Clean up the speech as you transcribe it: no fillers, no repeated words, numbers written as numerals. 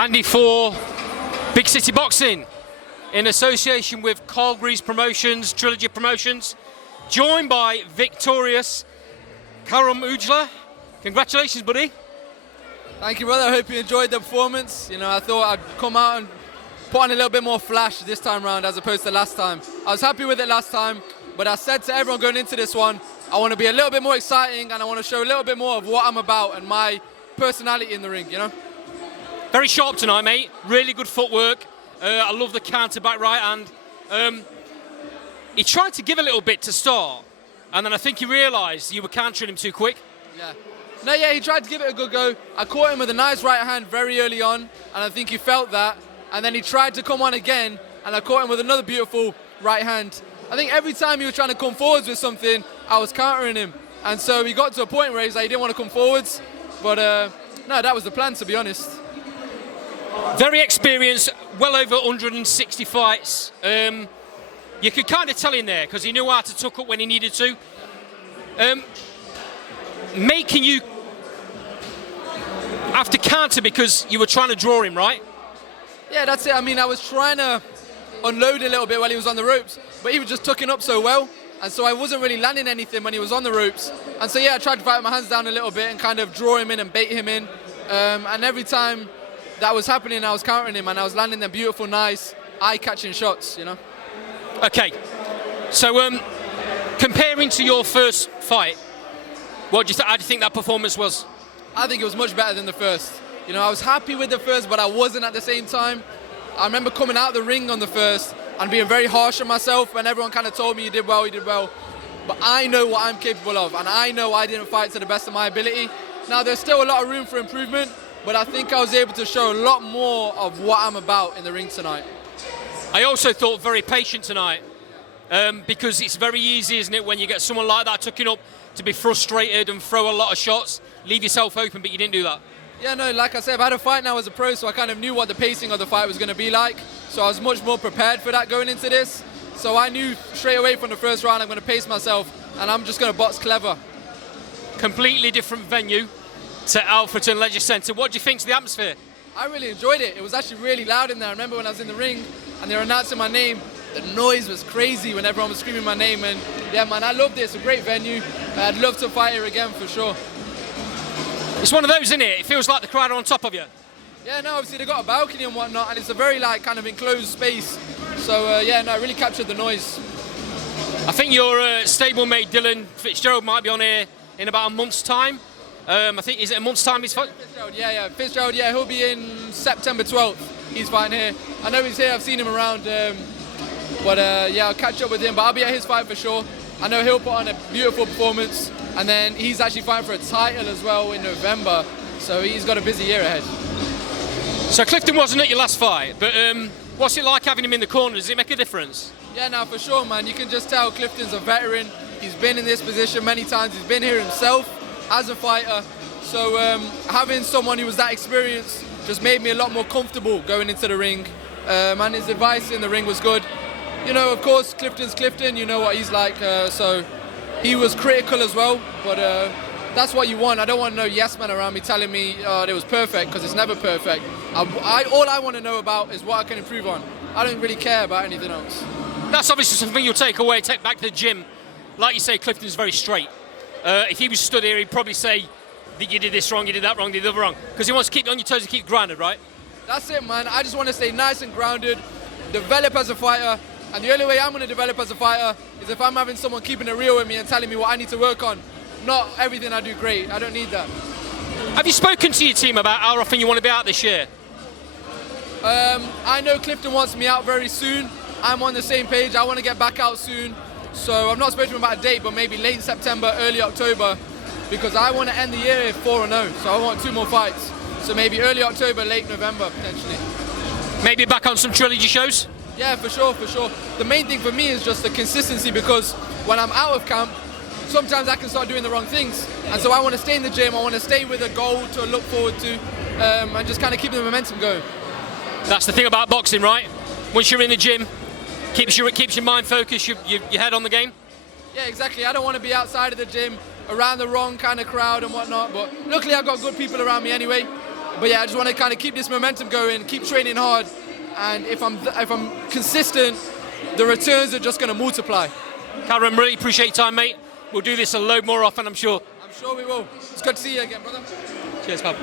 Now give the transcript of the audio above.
Andy for Big City Boxing in association with Calgary's Promotions, Trilogy Promotions, joined by victorious Karum Aujla. Congratulations, buddy. Thank you, brother. I hope you enjoyed the performance. You know, I thought I'd come out and put on a little bit more flash this time round as opposed to last time. I was happy with it last time, but I said to everyone going into this one, I want to be a little bit more exciting and I want to show a little bit more of what I'm about and my personality in the ring, you know? Very sharp tonight, mate. Really good footwork. I love the counter back right hand. He tried to give a little bit to start, and then I think he realised you were countering him too quick. Yeah. No, yeah, he tried to give it a good go. I caught him with a nice right hand very early on, and I think he felt that. And then he tried to come on again, and I caught him with another beautiful right hand. I think every time he was trying to come forwards with something, I was countering him. And so he got to a point where he's like, he didn't want to come forwards. But no, that was the plan, to be honest. Very experienced, well over 160 fights. You could kind of tell in there because he knew how to tuck up when he needed to. Making you have to counter because you were trying to draw him, right? Yeah, that's it. I mean, I was trying to unload a little bit while he was on the ropes, but he was just tucking up so well. And so I wasn't really landing anything when he was on the ropes. And so, yeah, I tried to fight my hands down a little bit and kind of draw him in and bait him in. And every time that was happening, I was countering him and I was landing them beautiful, nice, eye-catching shots, you know? Okay, so comparing to your first fight, how do you think that performance was? I think it was much better than the first. You know, I was happy with the first, but I wasn't at the same time. I remember coming out the ring on the first and being very harsh on myself when everyone kind of told me you did well, you did well. But I know what I'm capable of, and I know I didn't fight to the best of my ability. Now, there's still a lot of room for improvement, but I think I was able to show a lot more of what I'm about in the ring tonight. I also thought very patient tonight, because it's very easy, isn't it, when you get someone like that tucking up to be frustrated and throw a lot of shots, leave yourself open, but you didn't do that. Yeah, no, like I said, I've had a fight now as a pro, so I kind of knew what the pacing of the fight was going to be like. So I was much more prepared for that going into this. So I knew straight away from the first round I'm going to pace myself and I'm just going to box clever. Completely different venue to Alfreton Leisure Centre. What do you think of the atmosphere? I really enjoyed it. It was actually really loud in there. I remember when I was in the ring and they were announcing my name, the noise was crazy when everyone was screaming my name. And yeah, man, I loved it. It's a great venue. I'd love to fight here again for sure. It's one of those, isn't it? It feels like the crowd are on top of you. Yeah, no, obviously they've got a balcony and whatnot, and it's a very like kind of enclosed space. So yeah, no, it really captured the noise. I think your stablemate Dylan Fitzgerald might be on here in about a month's time. I think, is it a month's time he's fighting? Fitzgerald, yeah, he'll be in September 12th. He's fighting here. I know he's here, I've seen him around, but yeah, I'll catch up with him, but I'll be at his fight for sure. I know he'll put on a beautiful performance, and then he's actually fighting for a title as well in November, so he's got a busy year ahead. So Clifton wasn't at your last fight, but what's it like having him in the corner? Does it make a difference? Yeah, no, for sure, man. You can just tell Clifton's a veteran. He's been in this position many times. He's been here himself as a fighter. So having someone who was that experienced just made me a lot more comfortable going into the ring. And his advice in the ring was good. You know, of course, Clifton's Clifton. You know what he's like. So he was critical as well. But that's what you want. I don't want no yes man around me telling me it was perfect, because it's never perfect. All I want to know about is what I can improve on. I don't really care about anything else. That's obviously something you'll take away, take back to the gym. Like you say, Clifton's very straight. If he was stood here, he'd probably say that you did this wrong, you did that wrong, you did the other wrong. Because he wants to keep you on your toes and keep grounded, right? That's it, man. I just want to stay nice and grounded, develop as a fighter. And the only way I'm going to develop as a fighter is if I'm having someone keeping it real with me and telling me what I need to work on. Not everything I do great. I don't need that. Have you spoken to your team about how often you want to be out this year? I know Clifton wants me out very soon. I'm on the same page. I want to get back out soon. So I'm not spoken to him about a date, but maybe late September, early October, because I want to end the year 4-0. So I want 2 more fights. So maybe early October, late November, potentially. Maybe back on some trilogy shows? Yeah, for sure, for sure. The main thing for me is just the consistency, because when I'm out of camp, sometimes I can start doing the wrong things. And so I want to stay in the gym, I want to stay with a goal to look forward to, and just kind of keep the momentum going. That's the thing about boxing, right? Once you're in the gym, keeps your mind focused, your head on the game. Yeah, exactly. I don't want to be outside of the gym, around the wrong kind of crowd and whatnot, but luckily I've got good people around me anyway. But yeah, I just want to kind of keep this momentum going, keep training hard, and if I'm consistent, the returns are just going to multiply. Karum, really appreciate your time, mate. We'll do this a load more often, I'm sure. I'm sure we will. It's good to see you again, brother. Cheers, pal.